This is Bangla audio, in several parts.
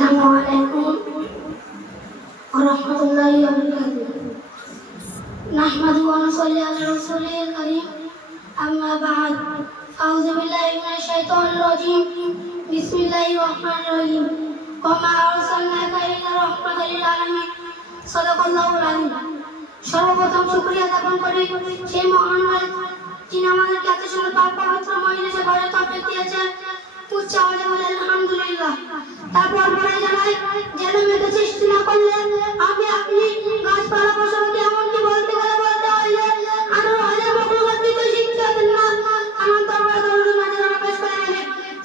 আসসালামু আলাইকুম ওয়া রাহমাতুল্লাহি ওয়া বারাকাতুহু নাহমাদুহু ওয়া নুসাল্লি আলা রাসূলিল কারীম আম্মা বা'দ আউযু বিল্লাহি মিনাশ শাইতানির রাজীম বিসমিল্লাহির রহমানির রহিম ওয়া মা আরসালনাকা ইল্লা রাহমাতাল লিল আলামিন সাদাকাল্লাহুল আযীম। সর্বপ্রথম শুকরিয়া জ্ঞাপন করি সেই মহান মালিক যিনি আমাদেরকে এত সুন্দর পাক পবিত্র মজলিসে বসার তৌফিক দিয়েছেন। উচ্চ আওয়াজে বলেন আলহামদুলিল্লাহ। তারপর বলে জানাই যেন মেঘে সৃষ্টি না করলে আমি আপনি গাছপালা পশুপাখি এমনকি বলতে গেলে বলতে হইলে আরো হাজার মখলুকাত দিতে শিক্ষা দেন না আমার দরবারে দরুদ নাজির আমরা পেশ করে নেবে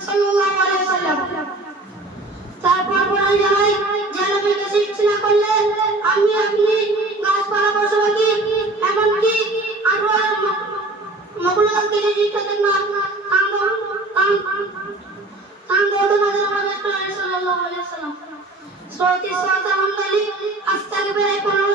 সাল্লাল্লাহু আলাইহি ওয়াসাল্লাম। তারপর বলে জানাই যেন মেঘে সৃষ্টি না করলে আমি আপনি গাছপালা পশুপাখি এমনকি আরো মখলুকাত দিতে শিক্ষা দেন না শ্রোতা মণ্ডলী আজকে প্রায় 15